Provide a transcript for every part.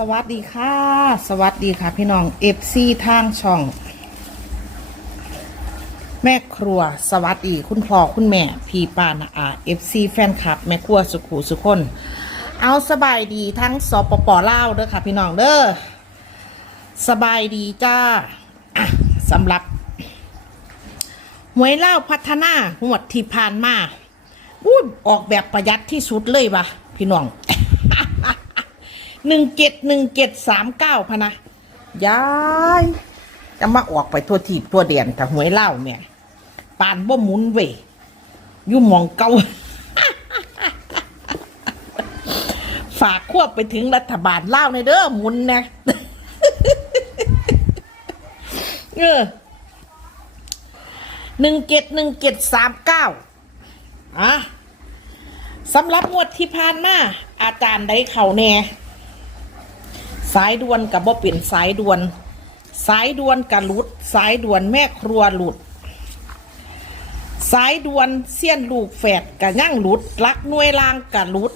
สวัสดีค่ะ สวัสดีค่ะพี่น้องเอฟซีทางช่อง แม่ครัวสวัสดีคุณพ่อคุณแม่ พี่ปานาอาเอฟซีแฟนคลับ แม่ครัวสุขูสุคน เอาสบายดีทั้งสปปลาวเด้อค่ะ พี่น้องเด้อสบายดีจ้าสำหรับหวยเล่าพัฒนาหวดที่ผ่านมาอู้ออกแบบประหยัดที่สุดเลยวะพี่น้อง หนึ่งเจ็ดหนึ่งเจ็ดสามเก้าพะนะยายจะมาออกไปทั่วทีบทั่วเดียนแต่หวยเล่าเนี่ยปานบ่หมุนเวยอยู่มองเกาฝากควบไปถึงรัฐบาลเล่าในเด้อหมุนนะเออหนึ่งเจ็ดหนึ่งเจ็ดสามเก้าอะสำหรับงวดที่ผ่านมาอาจารย์ได้เข่าแน่ สายด่วนกับบ่เป็นสายด่วน สายด่วนกับหลุด สายด่วนแม่ครัวหลุด สายด่วนเสี้ยนลูกแฝดกับย่างหลุดลักหนวยล่างกับหลุด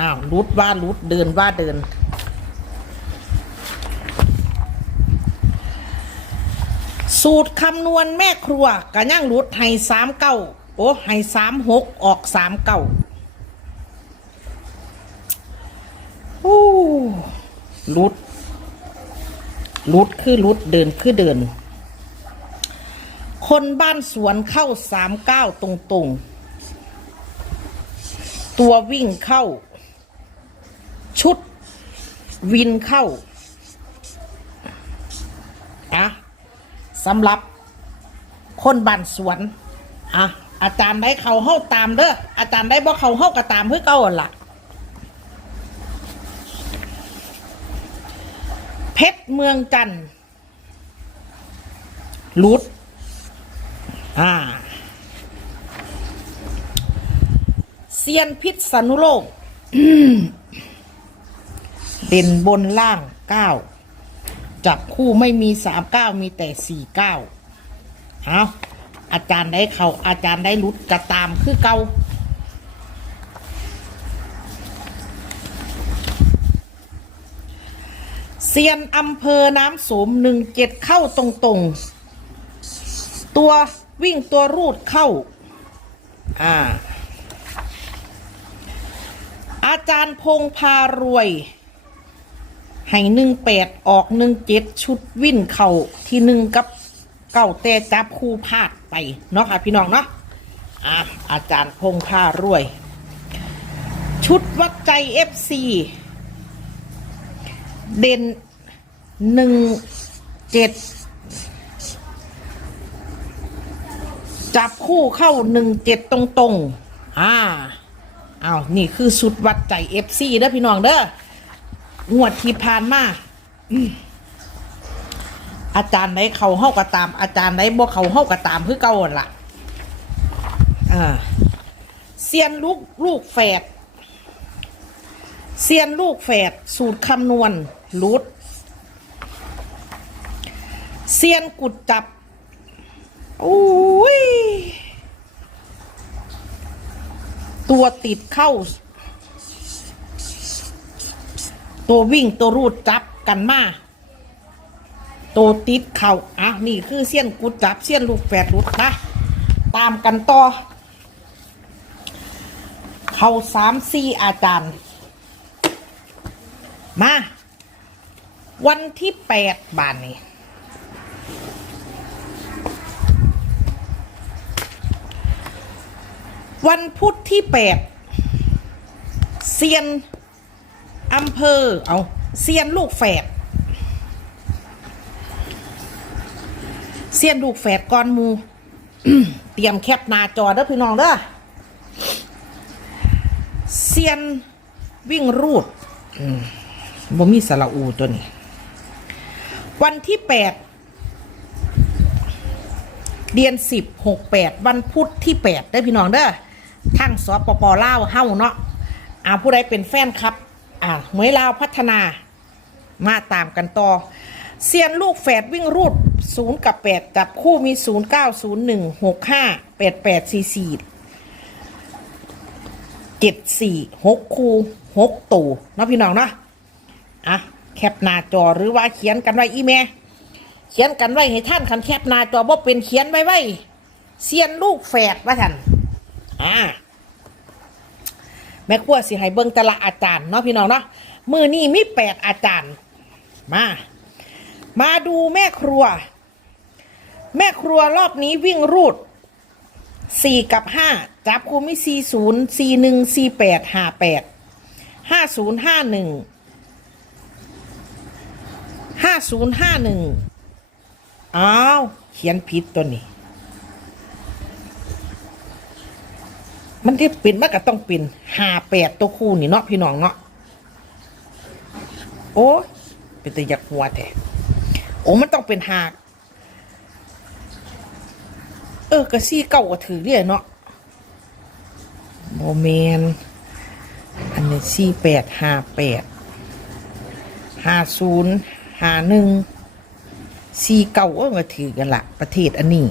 อ้าวหลุดว่าหลุดเดินว่าเดินสูตรคำนวณแม่ครัวกับย่างหลุดให้สามเก้าโอ้ให้สามหกออกสามเก้าโอ้ หลุดหลุดคือหลุดเดินคือเดิน คนบ้านสวนเข้าสามเก้าตรงๆตัววิ่งเข้า ชุดวินเข้าอะสำหรับคนบ้านสวนอะอาจารย์ได้เขาเข้าตามเด้ออาจารย์ได้บ่เขาเข้าก็ตามเพื่อเก้าหล่ะ เพชรเมืองจันทร์ลุดอ่าเซียนพิษสนุโลกเด่นบนล่างเก้าจับคู่ไม่มีสามเก้ามีแต่สี่เก้าเอาอาจารย์ได้เขาอาจารย์ได้รุดกระตามคือเก่า เซียนอำเภอน้ำสมหนึ่งเจ็ดเข้าตรงๆ ตัววิ่งตัวรูดเข้า อ่า อาจารย์พงพารวย ให้หนึ่งแปดออกหนึ่งเจ็ดชุดวิ่นเข่าที่หนึ่งกับเก่าแต่จับคู่พลาดไป เนาะค่ะพี่น้องเนาะอะอาจารย์พงพารวย ชุดวัดใจเอฟซี เด่นหนึ่งเจ็ดจับคู่เข้าหนึ่งเจ็ดตรงๆ อ่า เอานี่คือสุดวัดใจเอฟซีเด้อพี่น้องเด้องวดที่ผ่านมาอาจารย์ไหนเขาเฮาก็ตาม อาจารย์ไหนบ่เขาเฮาก็ตามคือเก่าล่ะ อ่าเซียนลูกลูกแฝด เซียนลูกแฝดสูตรคำนวณรูดเซียนกุดจับโอ้ยตัวติดเข้า ตัววิ่งตัวรูดจับกันมาตัวติดเข่าอะนี่คือเซียนกุดจับเซียนลูกแฝดรูดนะตามกันต่อ เข้าสามสี่อาจารย์ มา วันที่แปดบานนี้วันพุธที่แปดเซียนอำเภอ เอาเซียนลูกแฝดเซียนลูกแฝดก้อนมูเตรียมแคปหน้าจอเด้อพี่น้องเด้อเซียนวิ่งรูด บ่มีสระอูตัวนี้ วันที่แปดเดือนสิบหกแปดวันพุธที่แปดได้พี่น้องเด้อทั้งสปปลาวเฮ้าเนาะอ่าผู้ใดเป็นแฟนครับ อ่าหมวยลาวพัฒนามาตามกันต่อเซียนลูกแฝดวิ่งรูดศูนย์กับแปดจับคู่มีศูนย์เก้าศูนย์หนึ่งหกห้าแปดแปดสี่สี่เจ็ดสี่หกคู่หกตู่เนาะพี่น้องเนาะ อะแคปหน้าจอหรือว่าเขียนกันไว้อีเมเขียนกันไว้ให้ท่านคันแคปหน้าจอบ่เป็นเขียนไว้ไว้เสียนลูกแฝดว่าท่านอ่าแม่ครัวสิให้เบิ่งแต่ละอาจารย์เนาะพี่น้องเนาะมือนี้มีแปดอาจารย์ มา มาดูแม่ครัว แม่ครัวรอบนี้วิ่งรูดสี่กับห้าจับคูมิสี่ศูนย์สี่หนึ่งสี่แปดห้าแปดห้าศูนย์ห้าหนึ่ง ห้าศูนย์ห้าหนึ่งอ้าว เขียนผิดตัวนี้ มันที่เป็นมันก็ต้องเป็นห้าแปดตัวคู่นี่เนาะพี่น้องเนาะโอ้เป็นต่อยากหัวแท้โอ้มันต้องเป็นหากเออกระซี่เก่าก็ถือเรียเนาะโมเมนอันนี้สี่แปดห้าแปดห้าศูนย์ หาหนึ่งสี่เก่าก็ถือกันละประเทศอันนี้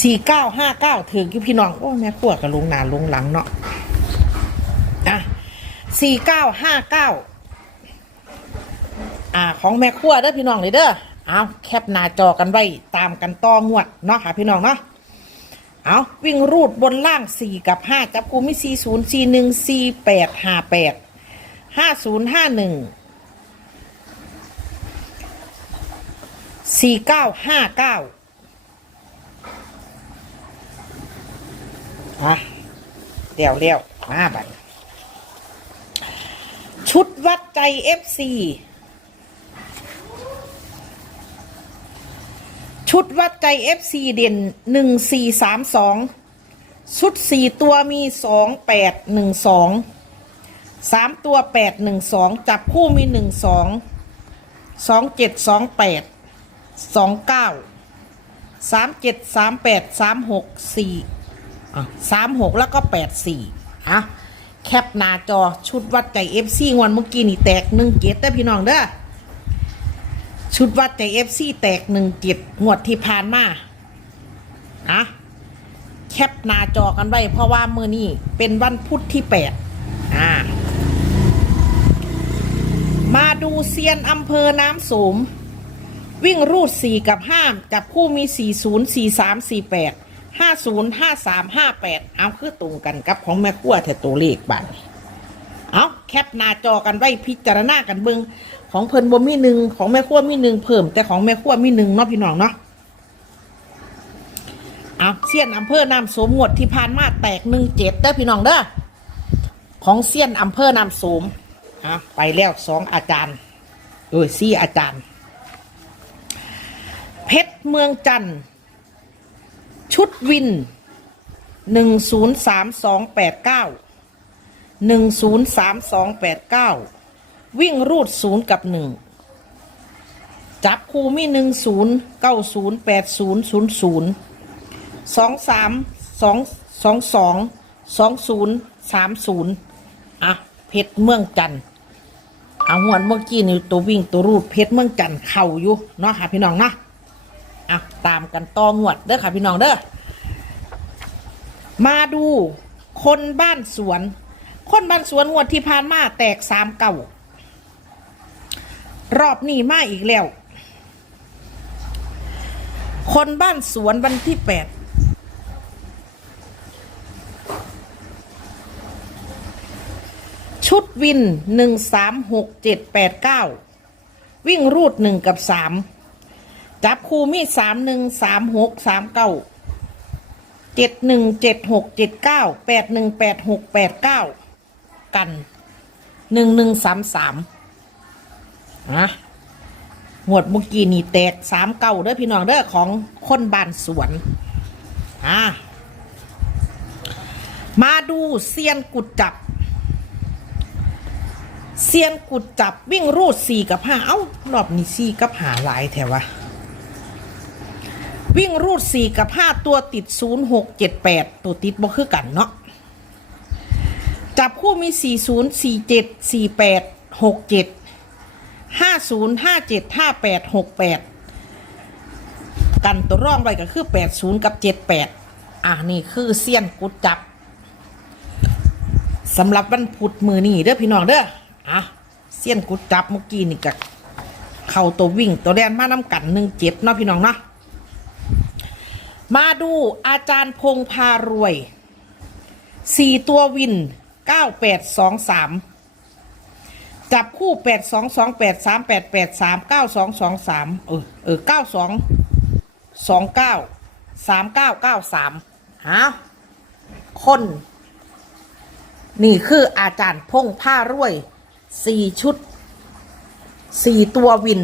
สี่เก้าห้าเก้าถึงกี่พี่น้องโอ้แม่ขวดกับลุงหนาลุงหลังเนาะอะสี่เก้าห้าเก้าอ่าของแม่ขวดเด้อพี่น้องเลยเด้อเอาแคปหน้าจอกันไว้ตามกันต่องวดเนาะค่ะพี่น้องเนาะ เอาวิ่งรูดบนล่างสี่กับห้าจับกูไม่สี่ศูนย์สี่หนึ่งสี่แปดห้าแปดห้าศูนย์ห้าหนึ่งสี่เก้าห้าเก้าอะเดี๋ยวเรียวมาบัดชุดวัดใจ FC ชุดวัดใจ FC เด่นหนึ่งสี่สามสองชุดสี่ตัวมีสองแปดหนึ่งสองสามตัวแปดหนึ่งสองจับคู่มีหนึ่งสองสองเจ็ดสองแปดสองเก้าสามเจ็ดสามแปดสามหกสี่สามหกแล้วก็แปดสี่อะแคปหน้าจอชุดวัดใจเอฟซีงวันเมื่อกี้นี่แตกหนึ่งเกตได้อพี่น้องเด้อ ชุดวัดใจเอฟซีแตกหนึ่งเกตงวดที่ผ่านมาอะแคปหน้าจอกันไว้เพราะว่ามือนี้เป็นวันพุธที่แปดอ่า มาดูเซียนอำเภอน้ำสมวิ่งรูดสี่กับห้ามจับคู่มีสี่ศูนย์สี่สามสี่แปดห้าศูนย์ห้าสามห้าแปดเอาคือตรงกันกับของแม่ขั้วแต่ตัวเลขบัตรเอาแคปหน้าจอกันไว้พิจารณากันเบิง ของเพิ่นบ่มีหนึ่งของแม่ขั้วมีหนึ่งเพิ่ม แต่ของแม่ขั้วมีหนึ่งเนาะพี่น้องเนาะเอาเสี้ยนอำเภอนามสมงวดที่ผ่านมาแตกหนึ่งเจ็ดเด้อพี่น้องเด้อของเสี้ยนอำเภอนามสมอะไปแล้วสองอาจารย์เออสี่อาจารย์ เพชรเมืองจันทร์ชุดวินหนึ่งศูนย์สามสองแปดเก้าหนึ่งศูนย์สามสองแปดเก้า วิ่งรูดศูนย์กับหนึ่งจับคูมีหนึ่งศูนย์เก้าศูนย์แปดศูนย์ศูนย์ศูนย์สองสามสองสองสองสองศูนย์สามศูนย์อะเพชรเมืองจันเอาหวนเมื่อกี้นี่ตัววิ่งตัวรูดเพชรเมืองจันเข่าอยู่เนาะค่ะพี่น้องเนาะอะตามกันต่องวดเด้อค่ะพี่น้องเด้อมาดูคนบ้านสวน คนบ้านสวนงวดที่ผ่านมาแตกสามเก่า รอบนี้มาอีกแล้ว คนบ้านสวนวันที่แปดชุดวินหนึ่งสามหกเจ็ดแปดเก้าวิ่งรูดหนึ่งกับสามจับคูมีสามหนึ่งสามหกสามเก้าเจ็ดหนึ่งเจ็ดหกเจ็ดเก้าแปดหนึ่งแปดหกแปดเก้ากันหนึ่งหนึ่งสามสาม อะหมวดเมุกี้นี่แตกสามเก้าเด้อพี่น้องเด้อของคนบ้านสวนอะมาดูเซียนกุดจับ เซียนกุดจับวิ่งรูดสี่กับห้าเอ้ารอบนี้สี่กับหาหลายแถวะวิ่งรูดสี่กับห้าตัวติดศูนย์หกเจ็ดแปดตัวติดบ่คือกันเนาะจับคู่มีสี่ศูนย์สี่เจ็ดสี่แปดหกเจ็ด ห้าศูนย์ห้าเจ็ดห้าแปดหกแปดกันตัวร่องไว้ก็คือแปดศูนย์กับเจ็ดแปดอะนี่คือเซียนกุดจับสำหรับวันพุธมือนี่เด้อพี่น้องเด้ออะเสี้ยนกุดจับเมื่อกี้นี่กับเข่าตัววิ่งตัวแดนมาน้ำกันหนึ่งเจ็ดเนาะพี่น้องเนาะมาดูอาจารย์พงพารวยสี่ตัววินเก้าแปดสองสาม จับคู่แปดสองสองแปดสามแปดแปดสามเก้าสองสองสามเออเออเก้าสองสองเก้าสามเก้าเก้าสามฮะคน นี่คืออาจารย์พงผ้ารวยสี่ชุดสี่ตัววิน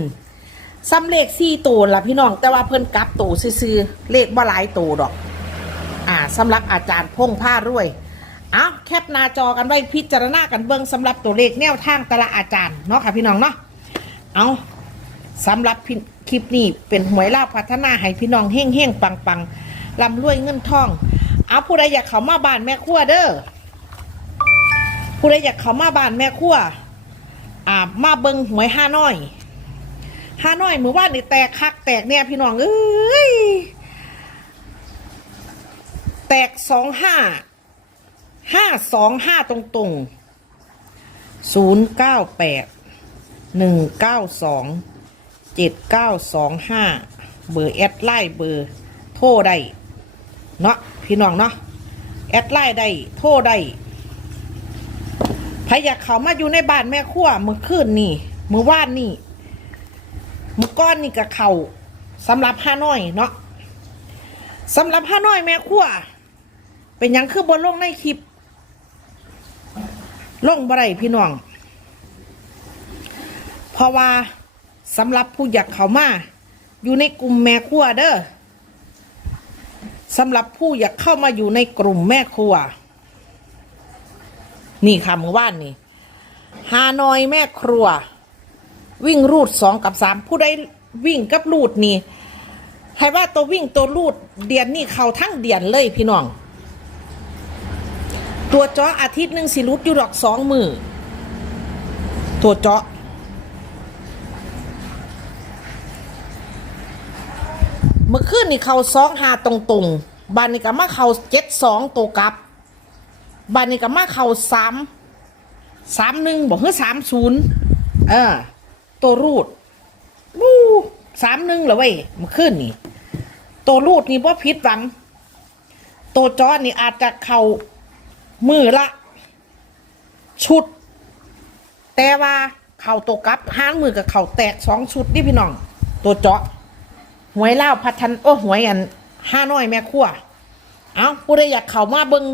ซ้ำเลขสี่ตัวละพี่น้อง แต่ว่าเพิ่นกลับตัวซื้อเลขบ่หลายตัวดอก อ่าสำหรับอาจารย์พงผ้ารวย เอาแคปหน้าจอกันไว้พิจารณากันเบิ่งสำหรับตัวเลขแนวทางแต่ละอาจารย์เนาะค่ะพี่น้องเนาะเอาสำหรับคลิปนี้เป็นหวยลาวพัฒนาให้พี่น้องเฮ่งเฮ่งปังปังลำรวยเงินทอง เอาผู้ใดอยากเข้ามาบ้านแม่ครัวเด้อผู้ใดอยากเข้ามาบ้านแม่ครัวอ่ามาเบิงหวยห้าน้อยห้าน้อยมือว่านนี่แตกคักแตกเนี่ยพี่น้องเอ้ยแตกสองห้า ห้าสองห้าตรงตรงศูนย์เก้าแปดหนึ่งเก้าสองเจ็ดเก้าสองห้าเบอร์แอดไลน์เบอร์โทรได้เนาะพี่น้องเนาะแอดไลน์ได้โทรได้พยากเขามาอยู่ในบ้านแม่ขั้วเมื่อคืนนี่เมื่อวานนี่มือก้อนนี่กับเขาสำหรับห้าน้อยเนาะสำหรับห้าน้อยแม่ขั้วเป็นยังคือบนโลงในคลิป ลงบ่ได้พี่น้อง เพราะว่าสำหรับผู้อยากเขามา อยู่ในกลุ่มแม่ขั้วเด้อสำหรับผู้อยากเข้ามาอยู่ในกลุ่มแม่ครัว นี่ค่ะเมื่อวานนี่ฮานอยแม่ครัว วิ่งรูดสองกับสามผู้ใดวิ่งกับรูดนี่ให้ว่าตัววิ่งตัวรูดเดียนนี่เขาทั้งเดียนเลยพี่น้อง ตัวเจาะอาทิตย์หนึ่งสิรุดอยู่ดอกสองมือตัวเจาะเมื่อคืนนี่เขาสองหาตรงๆบานนี่ก็มาเขาเจ็ดสองตัวกลับบานนี้ก็มาเขาสามสามหนึ่งบอกเฮ้ยสามศูนย์เออตัวรูดวู้สามหนึ่งเหรอเว้ยมันขึ้นนี่ ตัวรูดนี่ว่าพิษหวัง ตัวจอนี่อาจจะเข่า มือละ ชุด แต่ว่าเข่าตัวกับห้างมือกับเข่าแตกสองชุดนี่พี่น้อง ตัวเจาะหวยเล่าพัฒนโอ้หวยอันห้าน้อยแม่ขั้วเอาผู้ใดอยากเข้ามาเบิง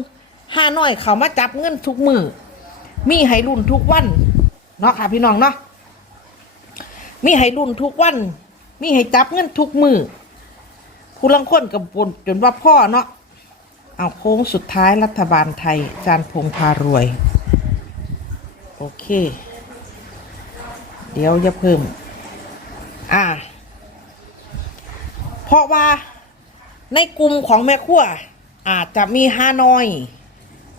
ห้าน้อยเข่ามาจับเงินทุกมือมีให้รุ่นทุกวันเนาะค่ะพี่น้องเนาะมีให้รุ่นทุกวัน มีให้จับเงินทุกมือผู้ลังคนกับบนจนว่าพ่อเนาะ เอาโค้งสุดท้ายรัฐบาลไทย จานพงพารวย โอเค เดี๋ยวจะเพิ่ม อ่า เพราะว่าในกลุ่มของแม่ขั้วอาจจะมีฮานอย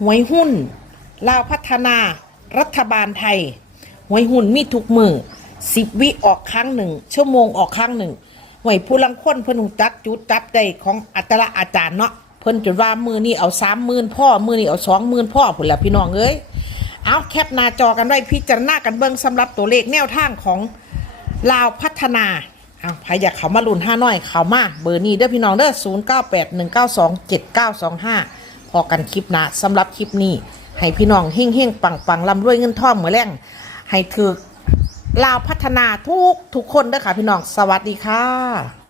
หวยหุ้น ลาวพัฒนา รัฐบาลไทย หวยหุ้นมีทุกมือสิบวิออกครั้งหนึ่ง ชั่วโมงออกครั้งหนึ่งหวยผู้ลังคนเพิ่นหูจักจุดจับได้ของอัตละอาจารย์เนาะ เพิ่นจนว่ามือนี่เอาสามหมื่นพ่อมือนี่เอาสองหมื่นพ่อผุนละพี่น้องเอ้ยเอาแคปหน้าจอกันไว้พิจารณากันเบิ่งสำหรับตัวเลขแนวทางของลาวพัฒนาเอาใครอยากเขามาลุ่นห้าน้อยเขามาเบอร์นี้เด้อพี่น้องเด้อศูนย์เก้าแปดหนึ่งเก้าสองเจ็ดเก้าสองห้าพอกันคลิปหน้าสำหรับคลิปนี้ให้พี่น้องเฮ่งเฮ่งปังปังๆร่ำรวยเงินทองเหมือแรงให้ถือลาวพัฒนาทุกทุกคนเด้อค่ะพี่น้องสวัสดีค่ะ